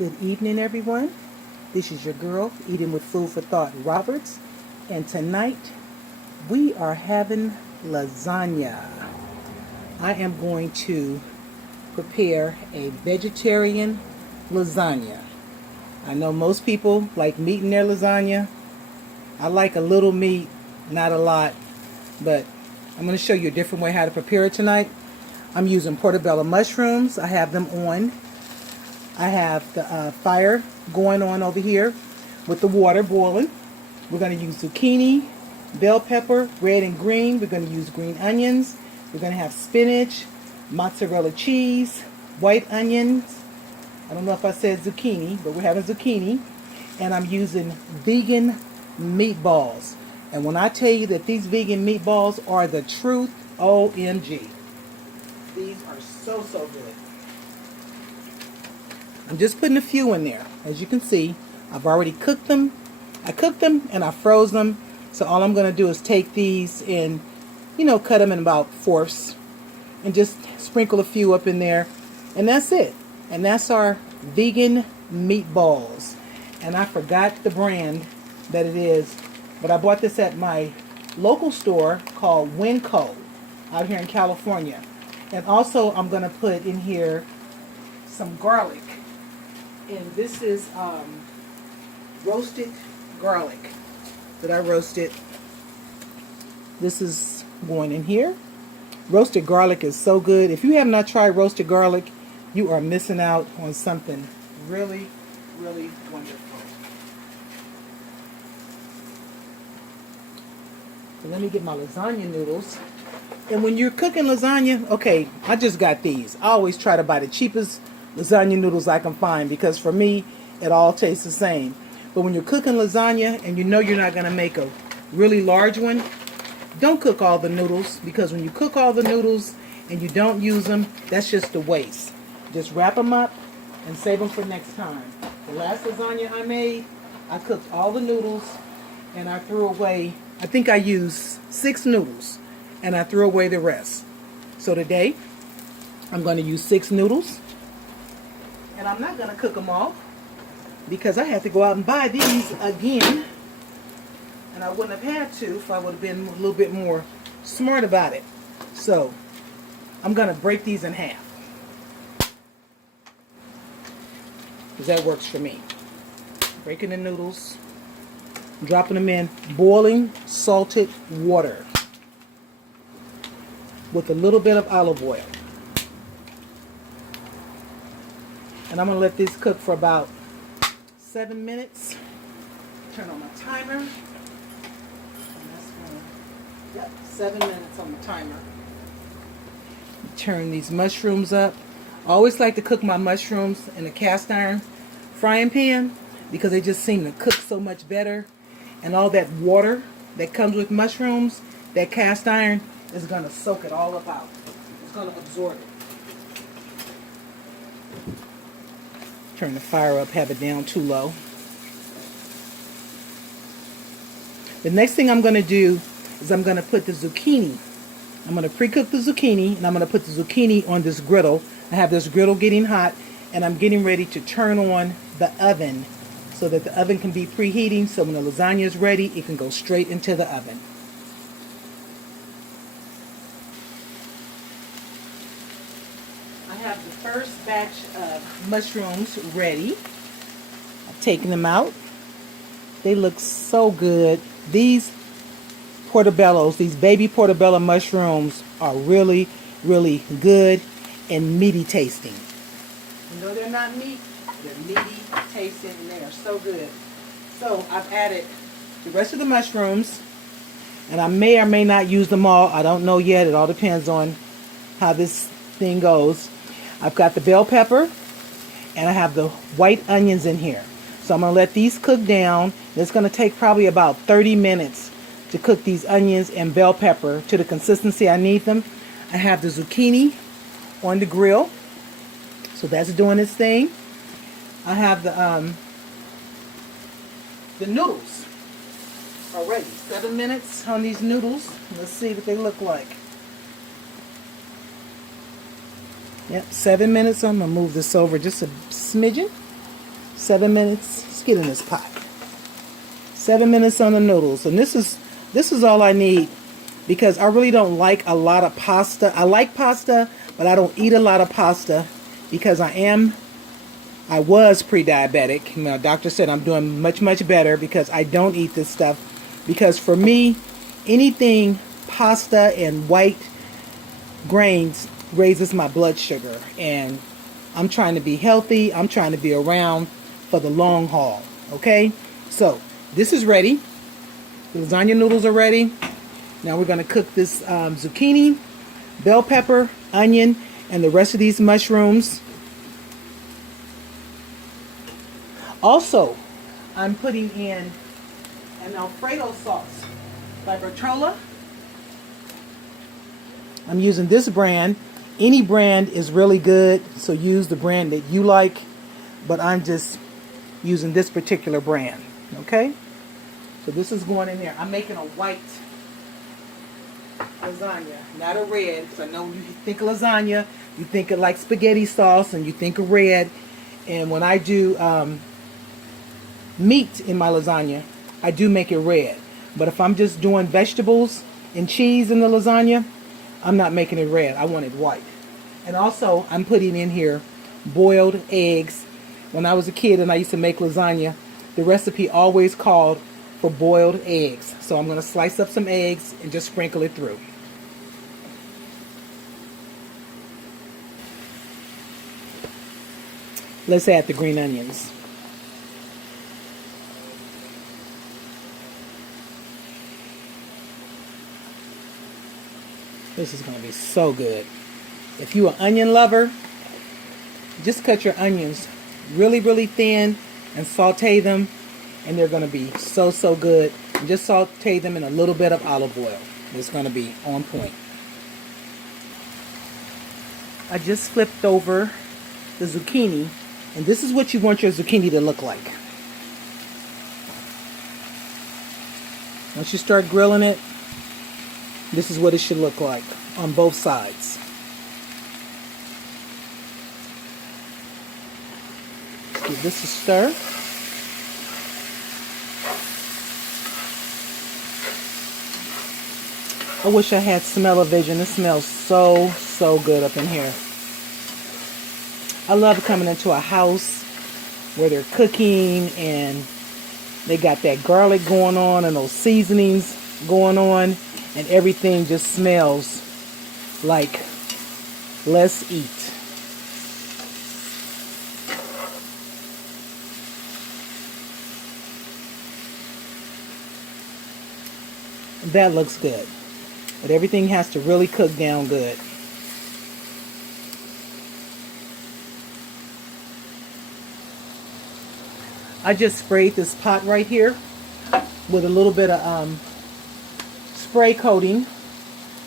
Good evening, everyone. This is your girl, Eating with Food for Thought Roberts, and tonight we are having lasagna. I am going to prepare a vegetarian lasagna. I know most people like meat in their lasagna. I like a little meat, not a lot, but I'm going to show you a different way how to prepare it tonight. I'm using portobello mushrooms. I have them on. I have the fire going on over here with the water boiling. We're going to use zucchini, bell pepper, red and green. We're going to use green onions. We're going to have spinach, mozzarella cheese, white onions. I don't know if I said zucchini, but we're having zucchini. And I'm using vegan meatballs. And when I tell you that these vegan meatballs are the truth, OMG. These are so good. I'm just putting a few in there. As you can see, I've already cooked them. I cooked them and I froze them. So all I'm going to do is take these and, cut them in about fourths. And just sprinkle a few up in there. And that's it. And that's our vegan meatballs. And I forgot the brand that it is. But I bought this at my local store called Winco out here in California. And also I'm going to put in here some garlic. And this is roasted garlic that I roasted. This is going in here. Roasted garlic is so good. If you have not tried roasted garlic, you are missing out on something really, really wonderful. So let me get my lasagna noodles. And when you're cooking lasagna, okay, I just got these. I always try to buy the cheapest lasagna noodles I can find because for me, it all tastes the same. But when you're cooking lasagna and you know you're not going to make a really large one, don't cook all the noodles, because when you cook all the noodles and you don't use them, that's just a waste. Just wrap them up and save them for next time. The last lasagna I made, I cooked all the noodles and I threw away, I think I used 6 noodles and I threw away the rest. So today, I'm going to use 6 noodles. And I'm not going to cook them all because I had to go out and buy these again. And I wouldn't have had to if I would have been a little bit more smart about it. So I'm going to break these in half, because that works for me. Breaking the noodles, dropping them in boiling salted water with a little bit of olive oil. And I'm going to let these cook for about 7 minutes. Turn on my timer. And that's going, yep, 7 minutes on the timer. Turn these mushrooms up. I always like to cook my mushrooms in a cast iron frying pan because they just seem to cook so much better. And all that water that comes with mushrooms, that cast iron is going to soak it all up out. It's going to absorb it. Turn the fire up, have it down too low. The next thing I'm going to do is I'm going to put the zucchini. I'm going to pre-cook the zucchini, and I'm going to put the zucchini on this griddle. I have this griddle getting hot, and I'm getting ready to turn on the oven so that the oven can be preheating, so when the lasagna is ready, it can go straight into the oven. I have the first batch of mushrooms ready. I've taken them out. They look so good. These portobellos, these baby portobello mushrooms are really, really good and meaty tasting. You know they're not meat, they're meaty tasting, and they are so good. So I've added the rest of the mushrooms, and I may or may not use them all. I don't know yet. It all depends on how this thing goes. I've got the bell pepper, and I have the white onions in here. So I'm going to let these cook down. It's going to take probably about 30 minutes to cook these onions and bell pepper to the consistency I need them. I have the zucchini on the grill, so that's doing its thing. I have the noodles already. 7 minutes on these noodles. Let's see what they look like. Yep, 7 minutes. I'm going to move this over just a smidgen. 7 minutes. Let's get in this pot. 7 minutes on the noodles. And this is all I need, because I really don't like a lot of pasta. I like pasta, but I don't eat a lot of pasta because I was pre-diabetic. You know, doctor said I'm doing much, much better because I don't eat this stuff. Because for me, anything pasta and white grains raises my blood sugar. And I'm trying to be healthy. I'm trying to be around for the long haul. Okay? So, this is ready. The lasagna noodles are ready. Now we're going to cook this zucchini, bell pepper, onion, and the rest of these mushrooms. Also, I'm putting in an Alfredo sauce by Bertola. I'm using this brand. Any brand is really good, so use the brand that you like, but I'm just using this particular brand. Okay? So this is going in there. I'm making a white lasagna, not a red, because I know when you think of lasagna, you think of like spaghetti sauce and you think of red. And when I do meat in my lasagna, I do make it red. But if I'm just doing vegetables and cheese in the lasagna, I'm not making it red. I want it white. And also, I'm putting in here boiled eggs. When I was a kid and I used to make lasagna, the recipe always called for boiled eggs. So I'm going to slice up some eggs and just sprinkle it through. Let's add the green onions. This is going to be so good. If you're an onion lover, just cut your onions really, really thin and saute them, and they're going to be so, so good. And just saute them in a little bit of olive oil. It's going to be on point. I just flipped over the zucchini, and this is what you want your zucchini to look like. Once you start grilling it, this is what it should look like on both sides. Give this a stir. I wish I had smell-o-vision. It smells so, so good up in here. I love coming into a house where they're cooking and they got that garlic going on and those seasonings going on, and everything just smells like let's eat. That looks good. But everything has to really cook down good. I just sprayed this pot right here with a little bit of spray coating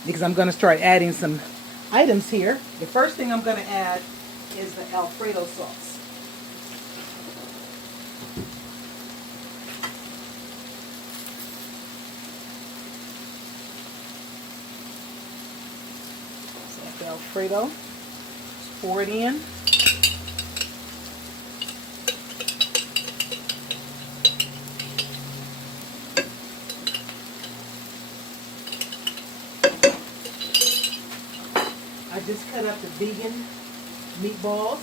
because I'm going to start adding some items here. The first thing I'm going to add is the Alfredo sauce. So the Alfredo, just pour it in. I just cut up the vegan meatballs.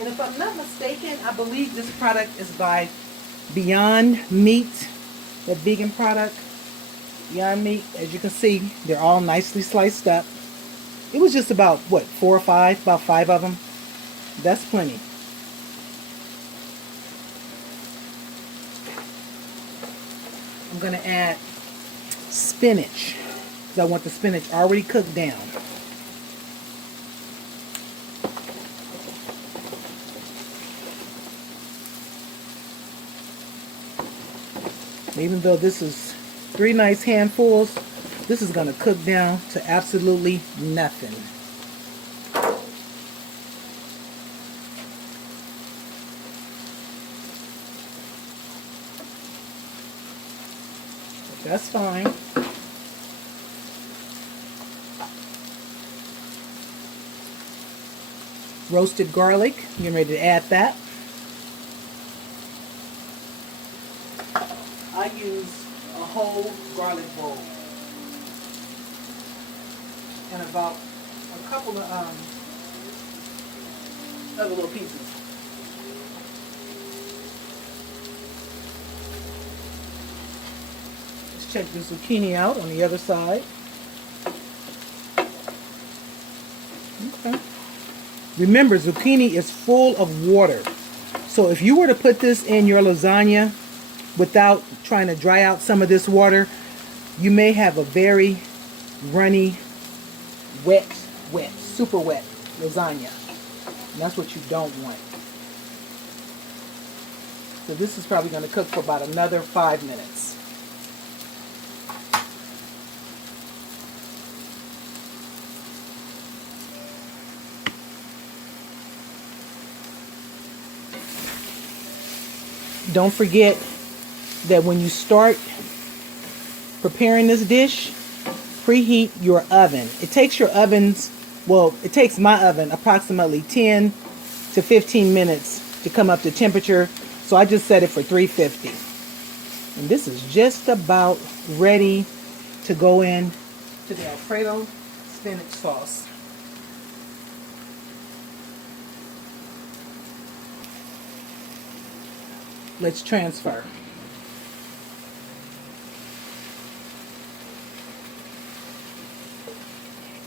And if I'm not mistaken, I believe this product is by Beyond Meat, the vegan product. Beyond Meat, as you can see, they're all nicely sliced up. It was just about, what, 4 or 5? About 5 of them. That's plenty. I'm going to add spinach, because I want the spinach already cooked down. Even though this is 3 nice handfuls, this is going to cook down to absolutely nothing. But that's fine. Roasted garlic, I'm getting ready to add that. use a whole garlic roll and about a couple of other little pieces. Let's check the zucchini out on the other side. Okay. Remember, zucchini is full of water. So if you were to put this in your lasagna without trying to dry out some of this water, you may have a very runny, wet, super wet lasagna. And that's what you don't want. So this is probably going to cook for about another 5 minutes. Don't forget that when you start preparing this dish, preheat your oven. It takes your ovens, well, it takes my oven approximately 10 to 15 minutes to come up to temperature. So I just set it for 350. And this is just about ready to go in to the Alfredo spinach sauce. Let's transfer.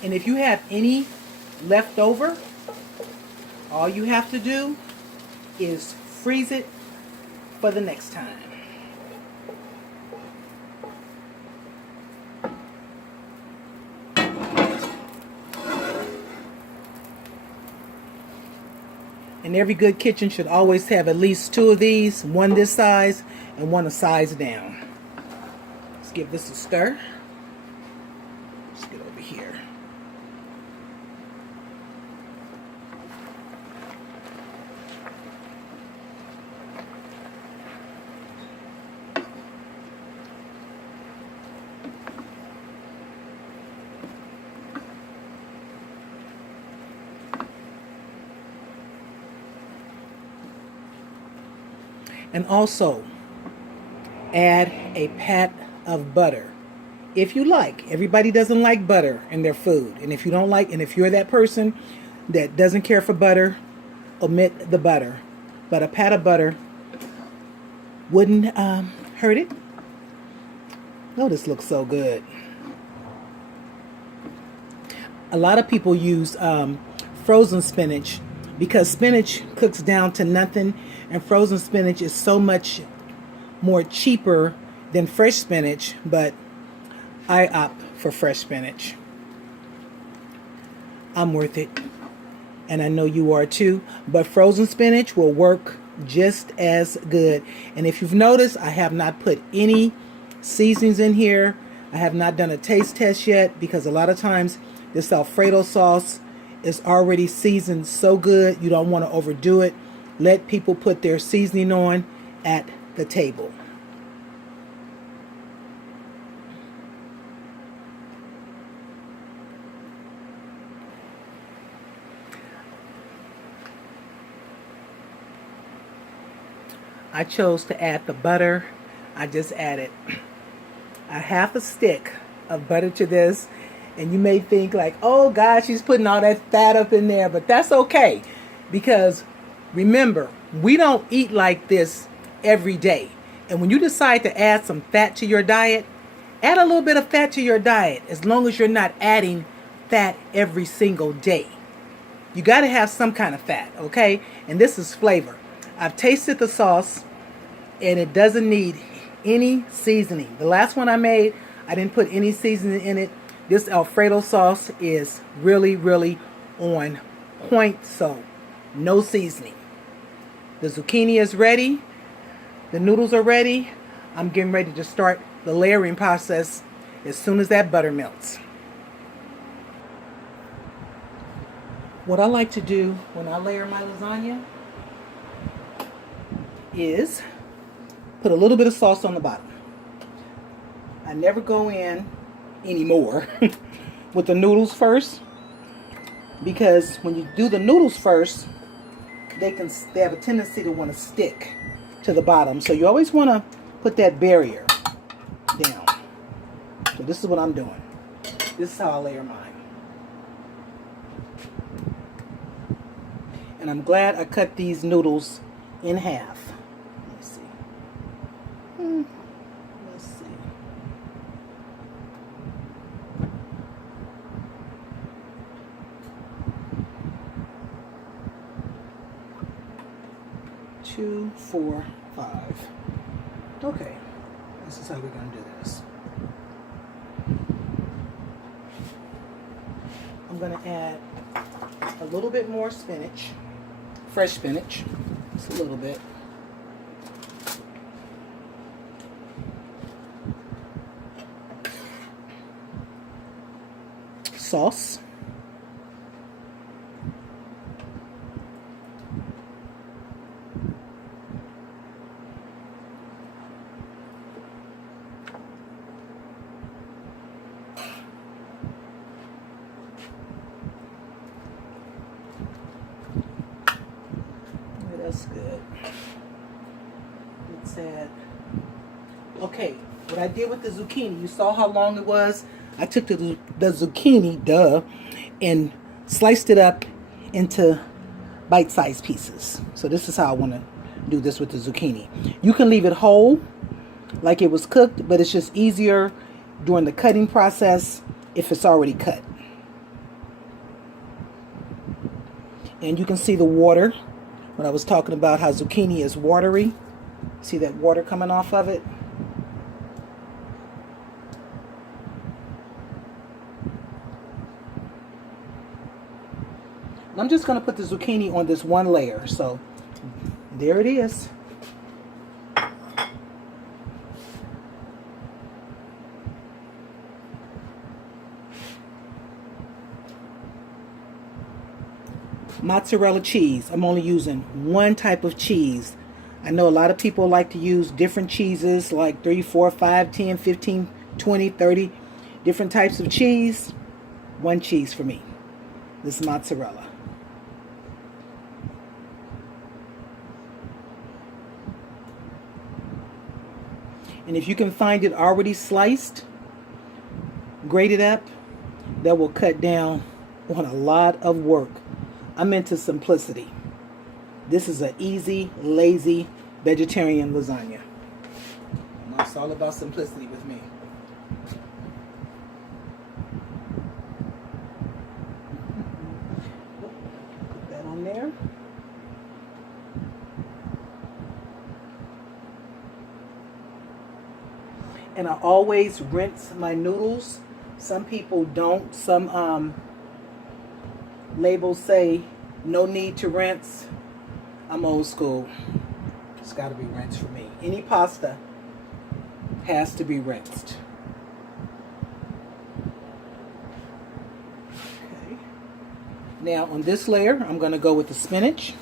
And if you have any left over, all you have to do is freeze it for the next time. And every good kitchen should always have at least 2 of these, one this size and one a size down. Let's give this a stir. Let's get over here. And also add a pat of butter if you like. Everybody doesn't like butter in their food, and if you don't like, and if you're that person that doesn't care for butter, omit the butter. But a pat of butter wouldn't hurt it. Oh, this looks so good. A lot of people use frozen spinach because spinach cooks down to nothing, and frozen spinach is so much more cheaper than fresh spinach, but I opt for fresh spinach. I'm worth it, and I know you are too, but frozen spinach will work just as good. And if you've noticed, I have not put any seasonings in here. I have not done a taste test yet because a lot of times this Alfredo sauce is already seasoned so good you don't want to overdo it. Let people put their seasoning on at the table. I chose to add the butter. I just added a half a stick of butter to this. And you may think like, oh gosh, she's putting all that fat up in there. But that's okay. Because remember, we don't eat like this every day. And when you decide to add some fat to your diet, add a little bit of fat to your diet. As long as you're not adding fat every single day. You got to have some kind of fat, okay? And this is flavor. I've tasted the sauce, and it doesn't need any seasoning. The last one I made, I didn't put any seasoning in it. This Alfredo sauce is really, really on point, so no seasoning. The zucchini is ready. The noodles are ready. I'm getting ready to start the layering process as soon as that butter melts. What I like to do when I layer my lasagna is put a little bit of sauce on the bottom. I never go in anymore with the noodles first, because when you do the noodles first, they have a tendency to want to stick to the bottom. So you always want to put that barrier. down. So this is what I'm doing. This is how I layer mine. And I'm glad I cut these noodles in half. Let me see. Let's see. Two, 4, 5. Okay. This is how we're going to do this. I'm going to add a little bit more spinach. Fresh spinach. Just a little bit. Sauce. That's good. Let's add. Okay, what I did with the zucchini, you saw how long it was? I took the zucchini, and sliced it up into bite-sized pieces. So this is how I want to do this with the zucchini. You can leave it whole, like it was cooked, but it's just easier during the cutting process if it's already cut. And you can see the water. When I was talking about how zucchini is watery, see that water coming off of it? And I'm just going to put the zucchini on this one layer. So there it is. Mozzarella cheese. I'm only using one type of cheese. I know a lot of people like to use different cheeses like 3, 4, 5, 10, 15, 20, 30 different types of cheese. One cheese for me. This mozzarella. And if you can find it already sliced, grated up, that will cut down on a lot of work. I'm into simplicity. This is an easy, lazy, vegetarian lasagna. And it's all about simplicity with me. Put that on there. And I always rinse my noodles. Some people don't. Some labels say no need to rinse. I'm old school. It's got to be rinsed for me. Any pasta has to be rinsed. Okay. Now on this layer, I'm going to go with the spinach.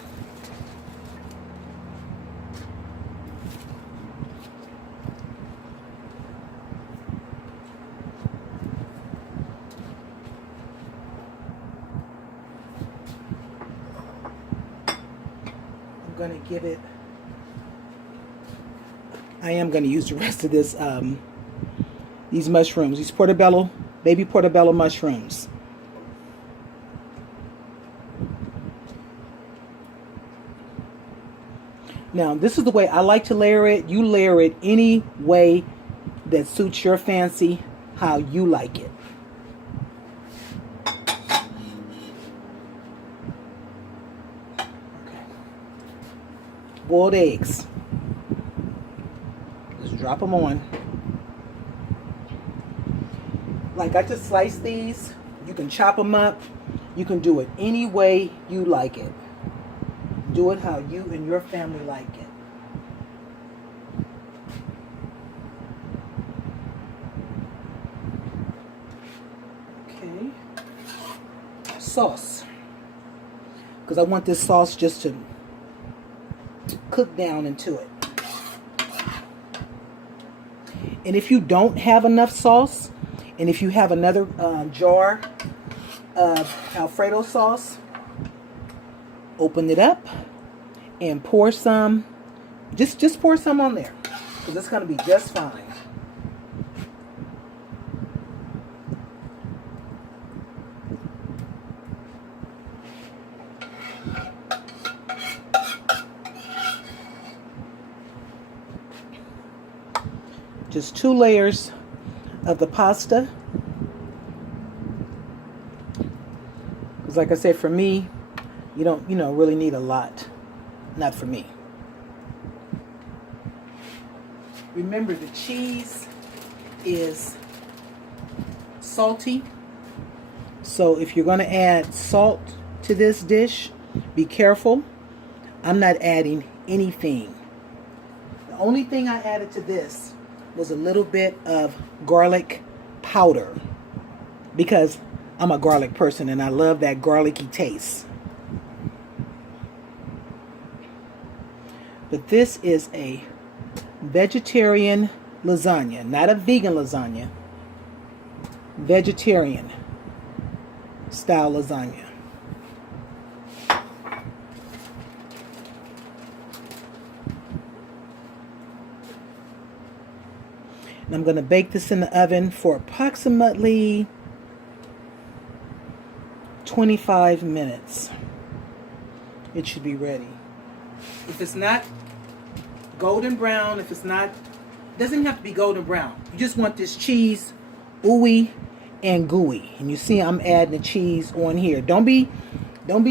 Going to give it, I am going to use the rest of this these mushrooms, these portobello, baby portobello mushrooms. Now this is the way I like to layer it. You layer it any way that suits your fancy, how you like it. Boiled eggs. Just drop them on. Like I just sliced these. You can chop them up. You can do it any way you like it. Do it how you and your family like it. Okay. Sauce. Because I want this sauce just to cook down into it. And if you don't have enough sauce, and if you have another jar of Alfredo sauce, open it up and pour some. Just pour some on there, because it's going to be just fine. just 2 layers of the pasta. Because like I said, for me, you don't, really need a lot. Not for me. Remember, the cheese is salty. So if you're going to add salt to this dish, be careful. I'm not adding anything. The only thing I added to this was a little bit of garlic powder, because I'm a garlic person and I love that garlicky taste. But this is a vegetarian lasagna, not a vegan lasagna. Vegetarian style lasagna. And I'm going to bake this in the oven for approximately 25 minutes. It should be ready. If it's not golden brown, it doesn't have to be golden brown. You just want this cheese ooey and gooey. And you see I'm adding the cheese on here. Don't be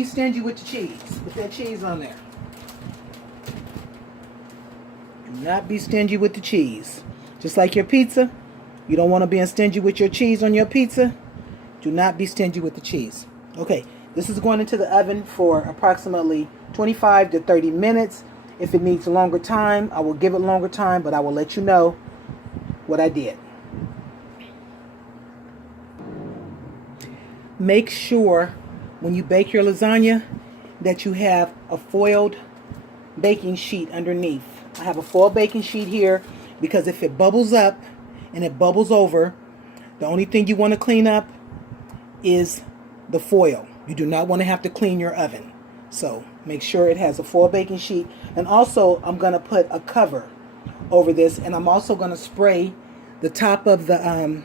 stingy with the cheese. Put that cheese on there. Do not be stingy with the cheese. Just like your pizza, you don't want to be stingy with your cheese on your pizza. Do not be stingy with the cheese. Okay, this is going into the oven for approximately 25 to 30 minutes. If it needs a longer time, I will give it longer time, but I will let you know what I did. Make sure when you bake your lasagna that you have a foiled baking sheet underneath. I have a foil baking sheet here because if it bubbles up and it bubbles over, the only thing you want to clean up is the foil. You do not want to have to clean your oven. So make sure it has a foil baking sheet. And also I'm going to put a cover over this, and I'm also going to spray the top of the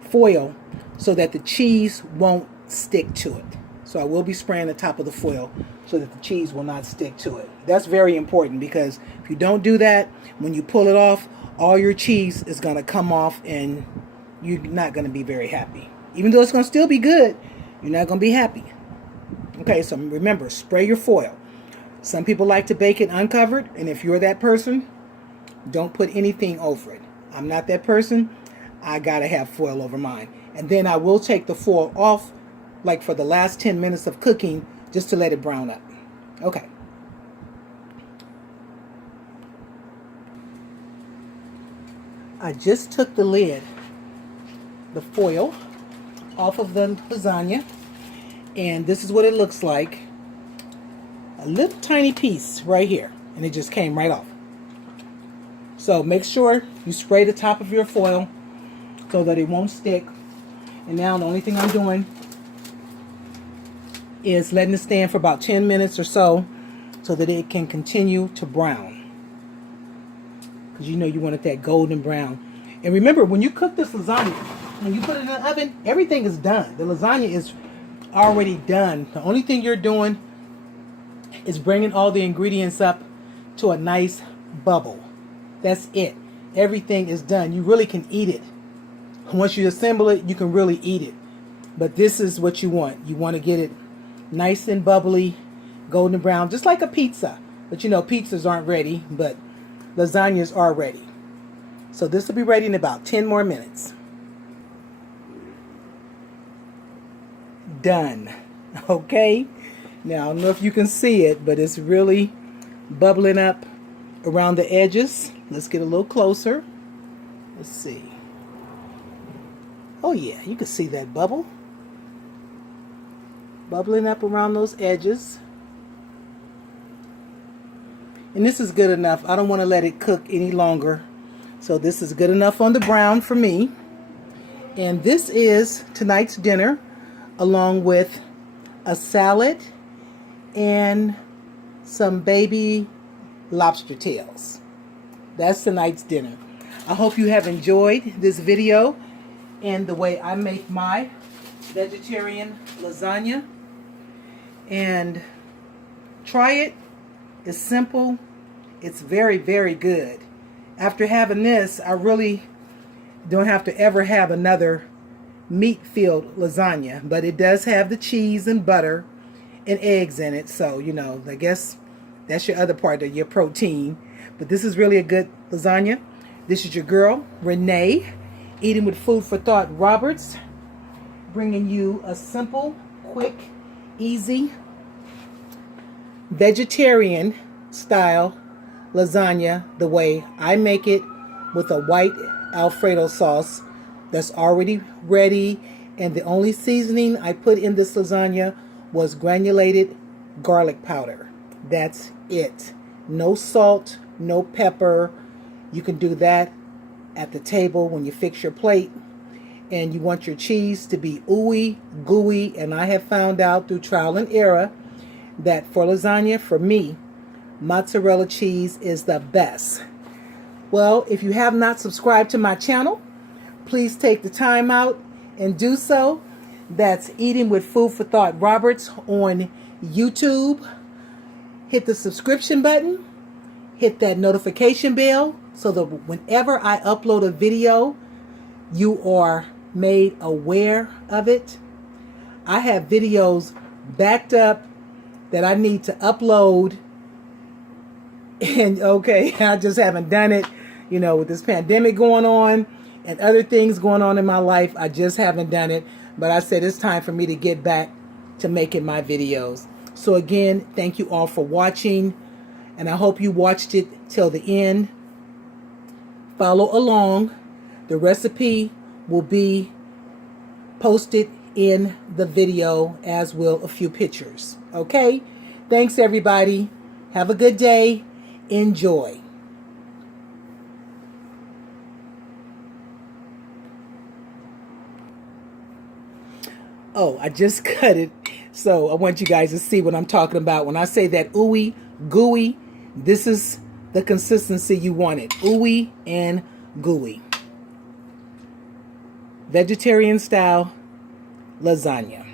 foil so that the cheese won't stick to it. So I will be spraying the top of the foil so that the cheese will not stick to it. That's very important, because if you don't do that, when you pull it off, all your cheese is going to come off and you're not going to be very happy. Even though it's going to still be good, you're not going to be happy. Okay, so remember, spray your foil. Some people like to bake it uncovered, and if you're that person, don't put anything over it. I'm not that person. I got to have foil over mine. And then I will take the foil off, like for the last 10 minutes of cooking, just to let it brown up. Okay. I just took the lid, the foil, off of the lasagna, and this is what it looks like. A little tiny piece right here, and it just came right off. So make sure you spray the top of your foil so that it won't stick. And now the only thing I'm doing is letting it stand for about 10 minutes or so that it can continue to brown. Because you know you want it that golden brown. And remember, when you cook this lasagna, when you put it in the oven, everything is done. The lasagna is already done. The only thing you're doing is bringing all the ingredients up to a nice bubble. That's it. Everything is done. You really can eat it. Once you assemble it, you can really eat it. But this is what you want. You want to get it nice and bubbly, golden brown, just like a pizza. But you know, pizzas aren't ready, but lasagnas are ready. So this will be ready in about 10 more minutes. Done. Okay. Now, I don't know if you can see it, but it's really bubbling up around the edges. Let's get a little closer. Let's see. Oh yeah, you can see that bubble. Bubbling up around those edges. And this is good enough. I don't want to let it cook any longer. So this is good enough on the brown for me. And this is tonight's dinner, along with a salad and some baby lobster tails. That's tonight's dinner. I hope you have enjoyed this video and the way I make my vegetarian lasagna. And try it. It's simple. It's very, very good. after having this, I really don't have to ever have another meat-filled lasagna. But it does have the cheese and butter and eggs in it. So, you know, I guess that's your other part of your protein. But this is really a good lasagna. This is your girl, Renee, Eating with Food for Thought Roberts, bringing you a simple, quick, easy, vegetarian style lasagna the way I make it, with a white Alfredo sauce that's already ready. And the only seasoning I put in this lasagna was granulated garlic powder. That's it. No salt, no pepper. You can do that at the table when you fix your plate. And you want your cheese to be ooey gooey. And I have found out through trial and error that for lasagna, for me, mozzarella cheese is the best. Well, if you have not subscribed to my channel, please take the time out and do so. That's Eating with Food for Thought Roberts on YouTube. Hit the subscription button. Hit that notification bell so that whenever I upload a video, you are made aware of it. I have videos backed up that I need to upload. And okay, I just haven't done it. You know, with this pandemic going on and other things going on in my life, I just haven't done it. But I said it's time for me to get back to making my videos. So again, thank you all for watching. And I hope you watched it till the end. Follow along. The recipe will be posted in the video, as will a few pictures. Okay? Thanks, everybody. Have a good day. Enjoy. Oh, I just cut it. So I want you guys to see what I'm talking about. When I say that ooey gooey, this is the consistency you want it. Ooey and gooey. Vegetarian style lasagna.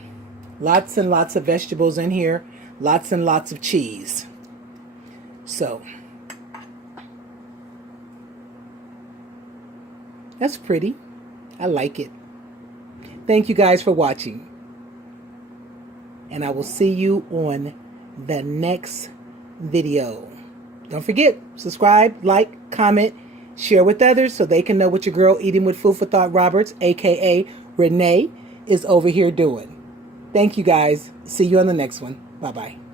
Lots and lots of vegetables in here. Lots and lots of cheese. So that's pretty. I like it. Thank you guys for watching. And I will see you on the next video. Don't forget, subscribe, like, comment, share with others so they can know what your girl Eating with Food for Thought Roberts, aka Renee, is over here doing. Thank you guys. See you on the next one. Bye-bye.